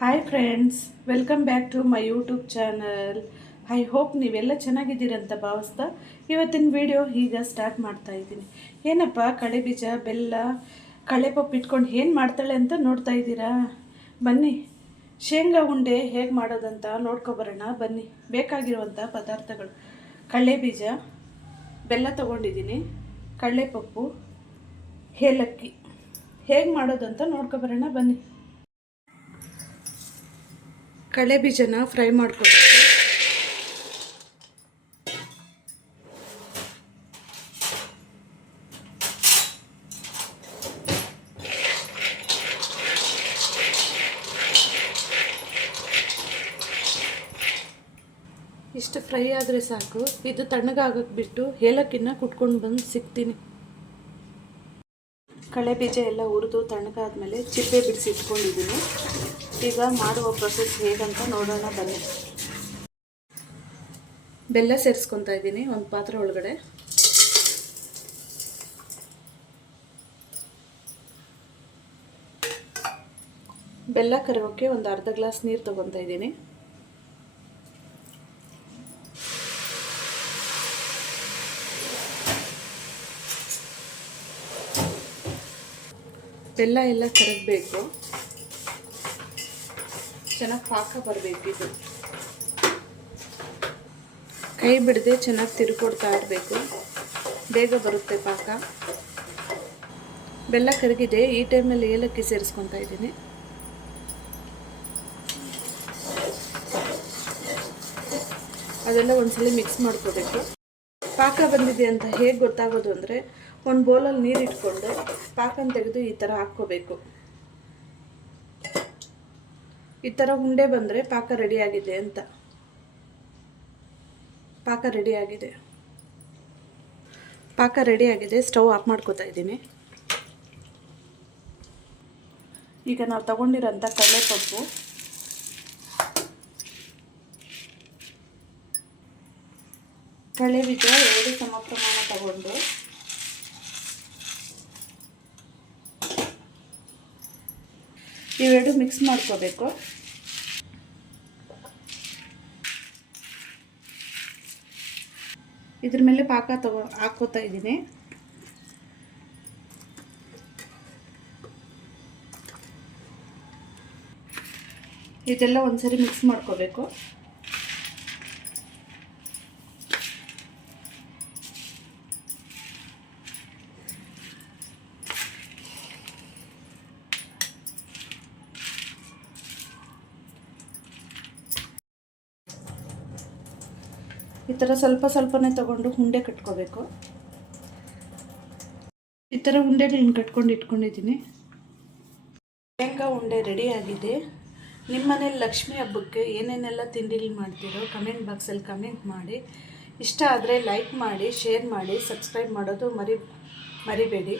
Hi friends, welcome back to my YouTube channel. I hope ನೀವೆಲ್ಲ ಚೆನ್ನಾಗಿದ್ದೀರಂತ ಭಾವಿಸ್ತಾ ಇವತ್ತಿನ ವಿಡಿಯೋ ಈಗ ಸ್ಟಾರ್ಟ್ ಮಾಡ್ತಾ ಇದ್ದೀನಿ. ಏನಪ್ಪ ಕಳೆ ಬೀಜ ಬೆಲ್ಲ ಕಳೆ ಪಪ್ಪು ಇಟ್ಕೊಂಡು ಏನು ಮಾಡ್ತಾಳೆ ಅಂತ ನೋಡ್ತಾ ಇದ್ದೀರಾ? ಬನ್ನಿ ಶೇಂಗಾ ಉಂಡೆ ಹೇಗೆ ಮಾಡೋದಂತ ನೋಡ್ಕೊಬರೋಣ ಬನ್ನಿ. ಬೇಕಾಗಿರುವಂಥ ಪದಾರ್ಥಗಳು: ಕಡಲೆ ಬೀಜ, ಬೆಲ್ಲ ತೊಗೊಂಡಿದ್ದೀನಿ, ಕಡಲೆಪಪ್ಪು, ಏಲಕ್ಕಿ. ಹೇಗೆ ಮಾಡೋದಂತ ನೋಡ್ಕೊಬರೋಣ ಬನ್ನಿ. ಕಡಲೆ ಬೀಜನ ಫ್ರೈ ಮಾಡ್ಕೊಬೇಕು. ಇಷ್ಟು ಫ್ರೈ ಆದರೆ ಸಾಕು. ಇದು ತಣ್ಣಗಾಗಕ್ಕೆ ಬಿಟ್ಟು ಏಲಕ್ಕಿನ ಕುಟ್ಕೊಂಡು ಬಂದು ಸಿಗ್ತೀನಿ. ಕಡಲೆ ಬೀಜ ಎಲ್ಲ ಹುರಿದು ತಣ್ಣಗಾದ್ಮೇಲೆ ಚಿಪ್ಪೆ ಬಿಡಿಸಿ ಇಟ್ಕೊಂಡಿದ್ದೀನಿ. ಈಗ ಮಾಡುವ ಪ್ರೊಸೆಸ್ ಹೇಗಂತ ನೋಡೋಣ ಬನ್ನಿ. ಬೆಲ್ಲ ಸೇರಿಸ್ಕೊತಾ ಇದ್ದೀನಿ ಒಂದು ಪಾತ್ರೆ ಒಳಗಡೆ. ಬೆಲ್ಲ ಕರಗೋಕ್ಕೆ ಒಂದು ಅರ್ಧ ಗ್ಲಾಸ್ ನೀರು ತೊಗೊತಾ ಇದ್ದೀನಿ. ಬೆಲ್ಲ ಎಲ್ಲ ಕರಗಬೇಕು, ಚೆನ್ನಾಗಿ ಪಾಕ ಬರಬೇಕಿದು. ಕೈ ಬಿಡದೆ ಚೆನ್ನಾಗಿ ತಿರುಕೊಡ್ತಾ ಇರಬೇಕು, ಬೇಗ ಬರುತ್ತೆ ಪಾಕ. ಬೆಲ್ಲ ಕರಗಿದೆ. ಈ ಟೈಮಲ್ಲಿ ಏಲಕ್ಕಿ ಸೇರಿಸ್ಕೊತಾ ಇದ್ದೀನಿ. ಅದೆಲ್ಲ ಒಂದ್ಸಲ ಮಿಕ್ಸ್ ಮಾಡ್ಕೋಬೇಕು. ಪಾಕ ಬಂದಿದೆ ಅಂತ ಹೇಗೆ ಗೊತ್ತಾಗೋದು ಅಂದರೆ, ಒಂದು ಬೌಲಲ್ಲಿ ನೀರು ಇಟ್ಕೊಂಡು ಪಾಕನ ತೆಗೆದು ಈ ಥರ ಹಾಕ್ಕೋಬೇಕು. ಈ ಥರ ಉಂಡೆ ಬಂದರೆ ಪಾಕ ರೆಡಿಯಾಗಿದೆ ಅಂತ. ಪಾಕ ರೆಡಿಯಾಗಿದೆ. ಸ್ಟವ್ ಆಫ್ ಮಾಡ್ಕೋತಾ ಇದ್ದೀನಿ. ಈಗ ನಾವು ತಗೊಂಡಿರೋಂಥ ಕಡಲೆಪಪ್ಪು, ಕಡಲೆ ಬೀಜ ಎರಡು ಸಮ ಪ್ರಮಾಣ ತಗೊಂಡು ಇವೆರಡು ಮಿಕ್ಸ್ ಮಾಡ್ಕೋಬೇಕು. ಇದ್ರ ಮೇಲೆ ಪಾಕ ಹಾಕ್ಕೋತಾ ಇದ್ದೀನಿ. ಇದೆಲ್ಲ ಒಂದ್ಸರಿ ಮಿಕ್ಸ್ ಮಾಡ್ಕೋಬೇಕು. ಈ ಥರ ಸ್ವಲ್ಪ ಸ್ವಲ್ಪನೇ ತಗೊಂಡು ಉಂಡೆ ಕಟ್ಕೋಬೇಕು. ಈ ಥರ ಉಂಡೆಗಳನ್ನ ಕಟ್ಕೊಂಡು ಇಟ್ಕೊಂಡಿದ್ದೀನಿ. ಶೇಂಗಾ ಉಂಡೆ ರೆಡಿಯಾಗಿದೆ. ನಿಮ್ಮ ಮನೇಲಿ ಲಕ್ಷ್ಮಿ ಹಬ್ಬಕ್ಕೆ ಏನೇನೆಲ್ಲ ತಿಂಡಿಗಳು ಮಾಡ್ತೀರೋ ಕಮೆಂಟ್ ಬಾಕ್ಸಲ್ಲಿ ಕಮೆಂಟ್ ಮಾಡಿ. ಇಷ್ಟ ಆದರೆ ಲೈಕ್ ಮಾಡಿ, ಶೇರ್ ಮಾಡಿ, ಸಬ್ಸ್ಕ್ರೈಬ್ ಮಾಡೋದು ಮರಿಬೇಡಿ.